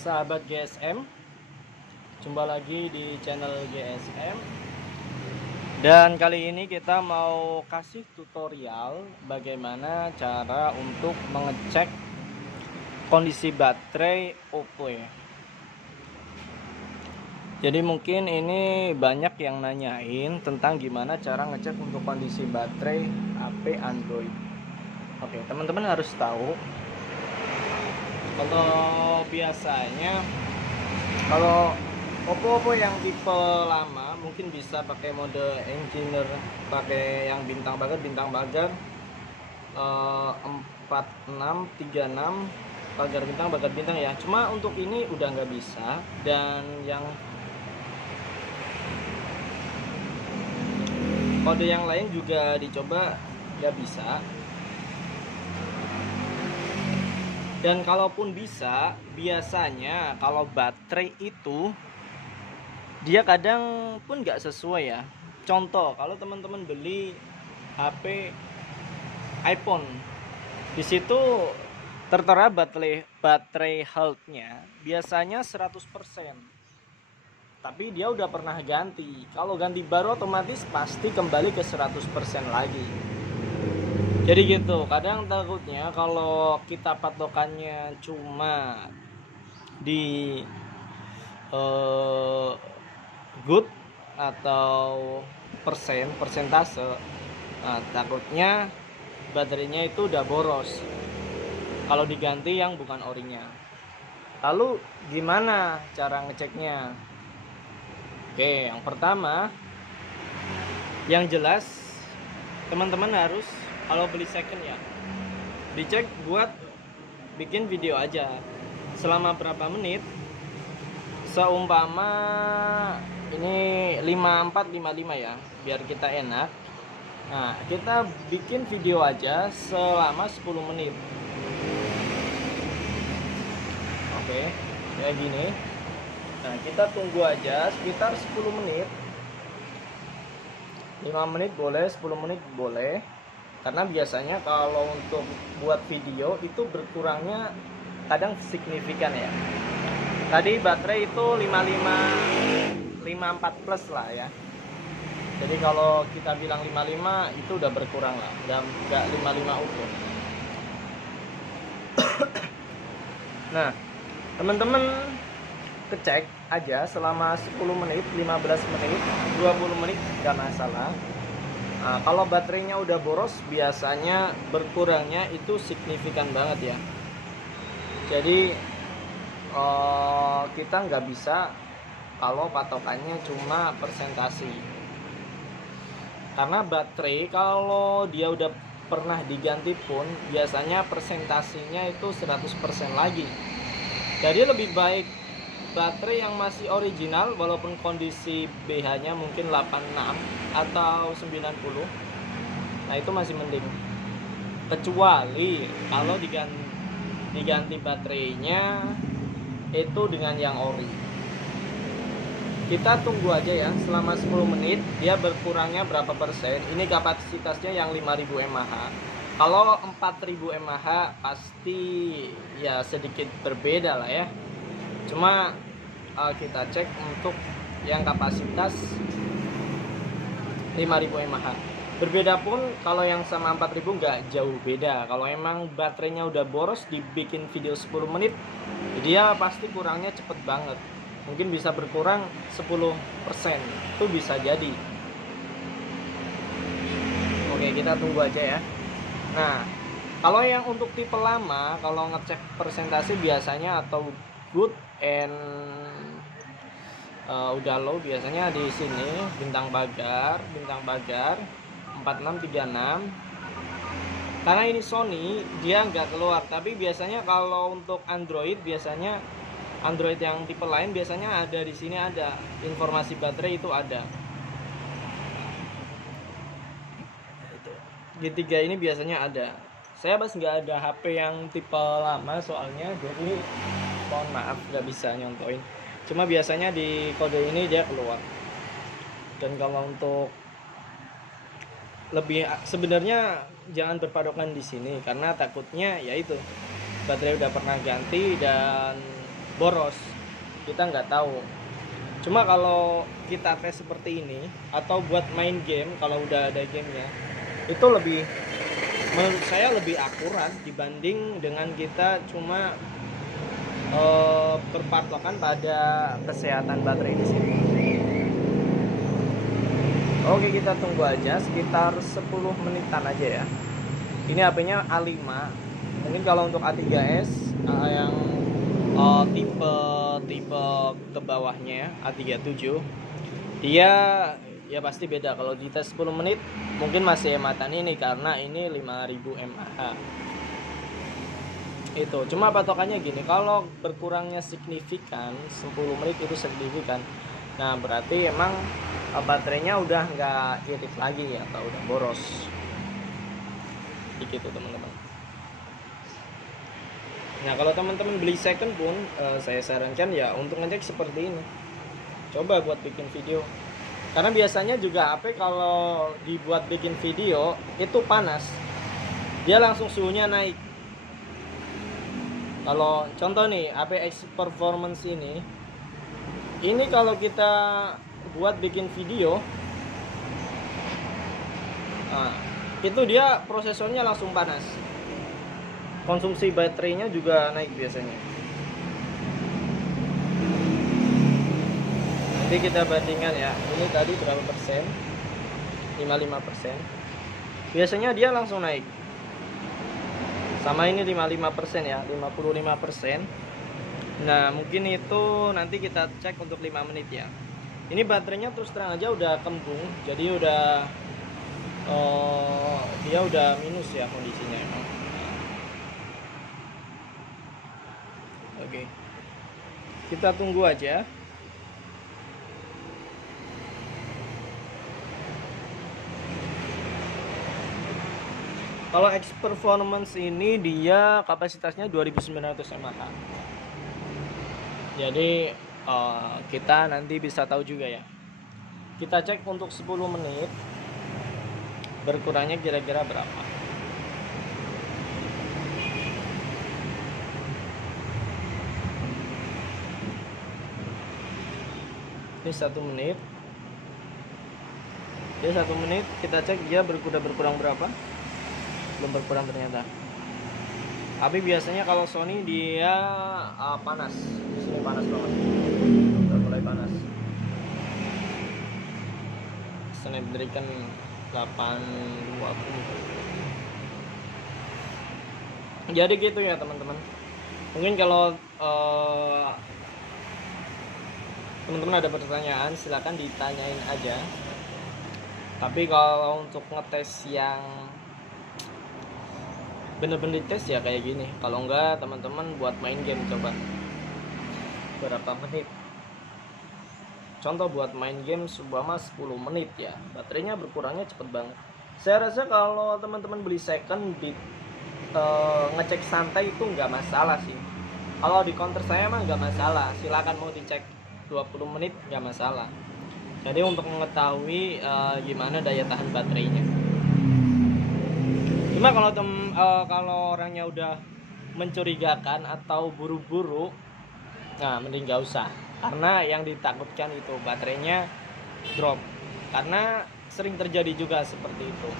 sahabat GSM, jumpa lagi di channel GSM. Dan kali ini kita mau kasih tutorial bagaimana cara untuk mengecek kondisi baterai Oppo. Jadi mungkin ini banyak yang nanyain tentang gimana cara ngecek untuk kondisi baterai HP Android. Oke, teman-teman harus tahu kalau biasanya kalau Oppo yang tipe lama mungkin bisa pakai mode engineer, pakai yang bintang bagar 4636 pagar bintang ya. Cuma untuk ini udah nggak bisa, dan yang kode yang lain juga dicoba nggak bisa. Dan kalaupun bisa, biasanya kalau baterai itu dia kadang pun nggak sesuai ya. Contoh, kalau teman-teman beli HP iPhone, di situ tertera baterai health-nya biasanya 100%. Tapi dia udah pernah ganti. Kalau ganti baru otomatis pasti kembali ke 100% lagi. Jadi gitu, kadang takutnya kalau kita patokannya cuma di good atau persentase, nah, takutnya baterainya itu udah boros kalau diganti yang bukan orinya. Lalu gimana cara ngeceknya? Oke, yang pertama, yang jelas teman-teman harus kalau beli second ya, dicek buat bikin video aja selama berapa menit. Seumpama ini 5455 ya, biar kita enak. Nah, kita bikin video aja selama 10 menit. Oke, kayak gini. Nah, kita tunggu aja sekitar 10 menit. 5 menit boleh, 10 menit boleh. Karena biasanya kalau untuk buat video itu berkurangnya kadang signifikan ya. Tadi baterai itu 54 plus lah ya. Jadi kalau kita bilang 55 itu udah berkurang lah, udah nggak 55 utuh. Nah, teman-teman kecek aja selama 10 menit, 15 menit, 20 menit nggak masalah. Nah, kalau baterainya udah boros biasanya berkurangnya itu signifikan banget ya. Jadi kita nggak bisa kalau patokannya cuma persentasi. Karena baterai kalau dia udah pernah diganti pun biasanya persentasinya itu 100% lagi. Jadi lebih baik baterai yang masih original walaupun kondisi BH-nya mungkin 86 atau 90. Nah, itu masih mending. Kecuali kalau diganti baterainya itu dengan yang ori. Kita tunggu aja ya selama 10 menit dia berkurangnya berapa persen. Ini kapasitasnya yang 5000 mAh. Kalau 4000 mAh pasti ya sedikit berbeda lah ya. Cuma kita cek untuk yang kapasitas 5000 mAh. Berbeda pun kalau yang sama 4000 nggak jauh beda. Kalau emang baterainya udah boros dibikin video 10 menit, dia pasti kurangnya cepet banget. Mungkin bisa berkurang 10%. Itu bisa jadi. Oke, kita tunggu aja ya. Nah, kalau yang untuk tipe lama, kalau ngecek persentase biasanya atau good and udah low biasanya di sini bintang bagar 4636. Karena ini Sony dia nggak keluar, tapi biasanya kalau untuk Android biasanya Android yang tipe lain biasanya ada di sini, ada informasi baterai itu ada. G3 ini biasanya ada. Saya pas nggak ada HP yang tipe lama soalnya, jadi mohon maaf nggak bisa nyontoin. Cuma biasanya di kode ini dia keluar. Dan kalau untuk lebih sebenarnya jangan berpadokan di sini karena takutnya yaitu baterai udah pernah ganti dan boros, kita nggak tahu. Cuma kalau kita tes seperti ini atau buat main game, kalau udah ada gamenya, itu lebih, menurut saya lebih akurat dibanding dengan kita cuma berpatokan pada kesehatan baterai di sini. Oke, kita tunggu aja sekitar 10 menitan aja ya. Ini HP-nya A5. Mungkin kalau untuk A3s yang tipe ke bawahnya A37, dia ya pasti beda. Kalau di tes 10 menit mungkin masih hematan ini karena ini 5000 mAh. Itu cuma patokannya gini, kalau berkurangnya signifikan 10 menit itu signifikan, nah berarti emang baterainya udah nggak irit lagi atau udah boros gitu teman-teman. Nah kalau teman-teman beli second pun saya sarankan ya untuk ngecek seperti ini, coba buat bikin video, karena biasanya juga HP kalau dibuat bikin video itu panas, dia langsung suhunya naik. Kalau contoh nih HP X Performance ini kalau kita buat bikin video, nah, itu dia prosesornya langsung panas, konsumsi baterainya juga naik biasanya. Nanti kita bandingkan ya, ini tadi berapa persen, 55%, biasanya dia langsung naik. Sama ini 55% ya, 55%. Nah mungkin itu nanti kita cek untuk 5 menit ya. Ini baterainya terus terang aja udah kembung, jadi udah dia udah minus ya kondisinya emang. Oke, kita tunggu aja. Kalau X Performance ini dia kapasitasnya 2900 mAh. Jadi kita nanti bisa tahu juga ya. Kita cek untuk 10 menit berkurangnya kira-kira berapa. Ini 1 menit. Dia 1 menit kita cek dia berkurang berapa. Belum berkurang ternyata. Tapi biasanya kalau Sony dia panas. Di sini panas banget. Udah mulai panas. Snapdragon 820. Jadi gitu ya teman-teman. Mungkin kalau teman-teman ada pertanyaan silahkan ditanyain aja. Tapi kalau untuk ngetes yang bener-bener tes ya kayak gini, kalau enggak teman-teman buat main game coba berapa menit. Contoh buat main game sebuah 10 menit ya, baterainya berkurangnya cepet banget. Saya rasa kalau teman-teman beli second di ngecek santai itu nggak masalah sih. Kalau di counter saya mah nggak masalah, silakan mau dicek 20 menit nggak masalah. Jadi untuk mengetahui gimana daya tahan baterainya. Cuma kalau orangnya udah mencurigakan atau buru-buru, nah mending gak usah, karena yang ditakutkan itu baterainya drop, karena sering terjadi juga seperti itu.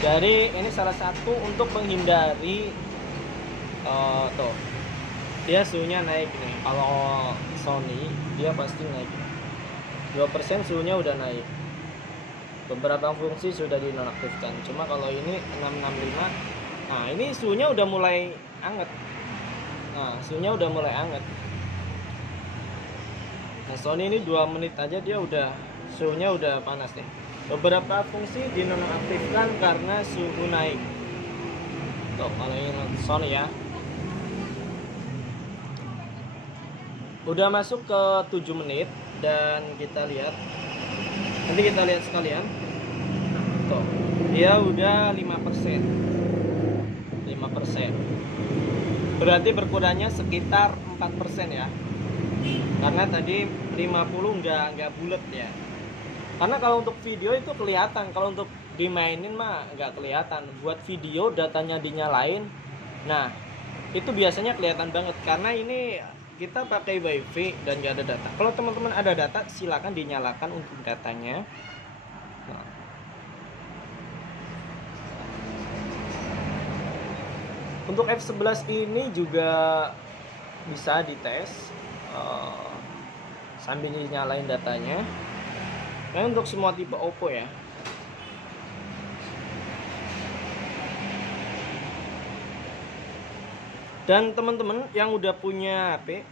Jadi ini salah satu untuk menghindari tuh dia suhunya naik nih. Kalau Sony dia pasti naik 2%, suhunya udah naik. Beberapa fungsi sudah dinonaktifkan. Cuma kalau ini 665, nah ini suhunya udah mulai anget. Nah suhunya udah mulai anget. Nah Sony ini 2 menit aja dia udah suhunya udah panas nih. Beberapa fungsi dinonaktifkan karena suhu naik. Tuh kalau ini Sony ya, udah masuk ke 7 menit. Dan kita lihat, nanti kita lihat sekalian. Tuh, dia udah 5%. Berarti berkurangnya sekitar 4% ya. Karena tadi 50 nggak bulat ya. Karena kalau untuk video itu kelihatan, kalau untuk dimainin mah nggak kelihatan. Buat video datanya dinyalain, nah itu biasanya kelihatan banget karena ini kita pakai wifi dan gak ada data. Kalau teman-teman ada data, silakan dinyalakan untuk datanya. Nah, untuk F11 ini juga bisa dites sambil dinyalain datanya. Nah, untuk semua tipe Oppo ya. Dan teman-teman yang udah punya HP,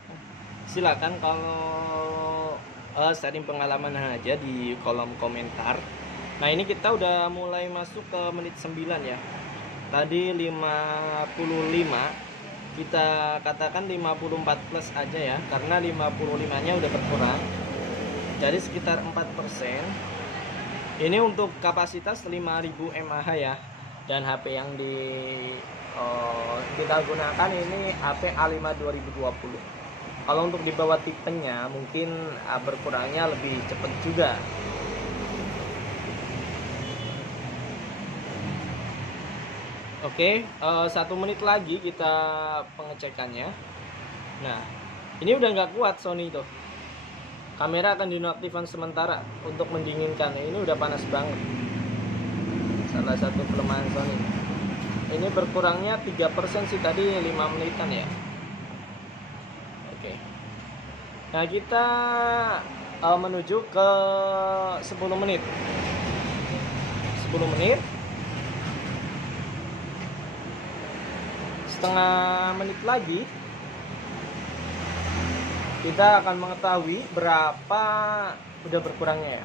silakan kalau sharing pengalaman aja di kolom komentar. Nah, ini kita udah mulai masuk ke menit 9 ya. Tadi 55, kita katakan 54 plus aja ya, karena 55-nya udah berkurang. Jadi sekitar 4%. Ini untuk kapasitas 5000 mAh ya. Dan HP yang kita gunakan ini HP A5 2020. Kalau untuk di bawah tipenya mungkin berkurangnya lebih cepat juga. Oke, 1 menit lagi kita pengecekannya. Nah, ini udah nggak kuat Sony tuh. Kamera akan dinonaktifkan sementara untuk mendinginkan. Ini udah panas banget. Salah satu kelemahan Sony. Ini berkurangnya 3% sih, tadi 5 menitan ya. Oke. Nah, kita menuju ke 10 menit. 10 menit. Setengah menit lagi kita akan mengetahui berapa udah berkurangnya ya.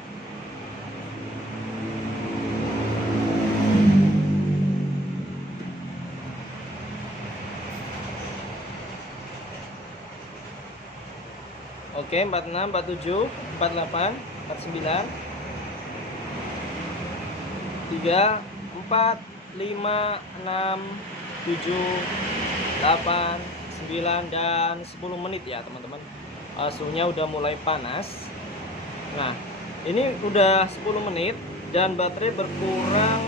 Oke, 46, 47, 48, 49, 3, 4, 5, 6, 7, 8, 9, dan 10 menit ya teman-teman. Suhunya udah mulai panas. Nah, ini udah 10 menit dan baterai berkurang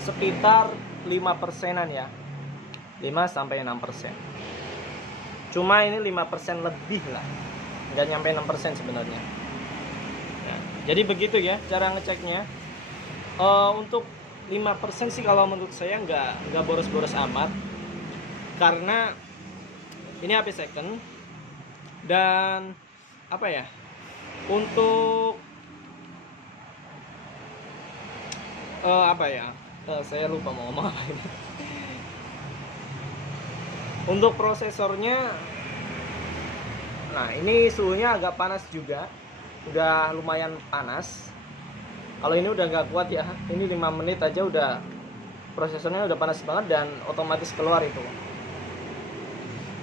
sekitar 5%-an ya. 5-6%. Cuma ini 5% lebih lah, nggak nyampe 6% sebenarnya. Nah, jadi begitu ya cara ngeceknya. Untuk 5% sih kalau menurut saya nggak boros-boros amat, karena ini HP second. Dan apa ya, untuk saya lupa mau ngomong apa ini. Untuk prosesornya, nah ini suhunya agak panas juga, udah lumayan panas. Kalau ini udah nggak kuat ya, ini 5 menit aja udah prosesornya udah panas banget dan otomatis keluar itu.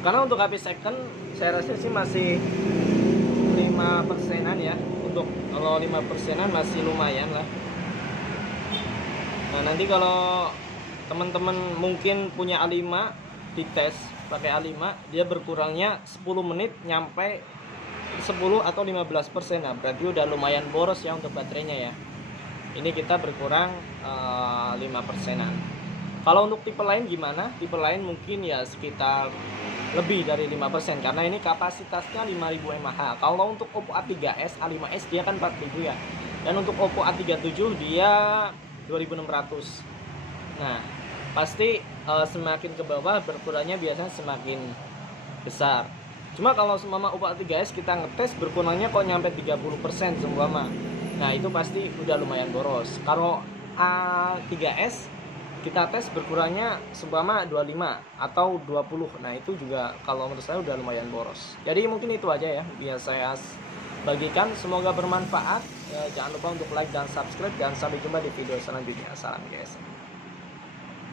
Karena untuk HP second saya rasa sih masih 5%-an ya. Untuk kalau 5%-an masih lumayan lah. Nah, nanti kalau teman-teman mungkin punya A5, dites pakai A5, dia berkurangnya 10 menit nyampe 10 atau 15%. Nah, berarti udah lumayan boros ya untuk baterainya ya. Ini kita berkurang 5%-an. Kalau untuk tipe lain gimana? Tipe lain mungkin ya sekitar lebih dari 5%, karena ini kapasitasnya 5000 mAh. Kalau untuk Oppo A3s, A5s dia kan 4000 ya. Dan untuk Oppo A37 dia 2600. Nah, pasti semakin ke bawah berkurangnya biasanya semakin besar. Cuma kalau seumpama Oppo A3s kita ngetes berkurangnya kok nyampe 30% seumpama. Nah, itu pasti udah lumayan boros. Kalau A3s kita tes berkurangnya seumpama 25 atau 20. Nah, itu juga kalau menurut saya udah lumayan boros. Jadi mungkin itu aja ya biar saya bagikan, semoga bermanfaat. Jangan lupa untuk like dan subscribe, dan sampai jumpa di video selanjutnya. Salam guys.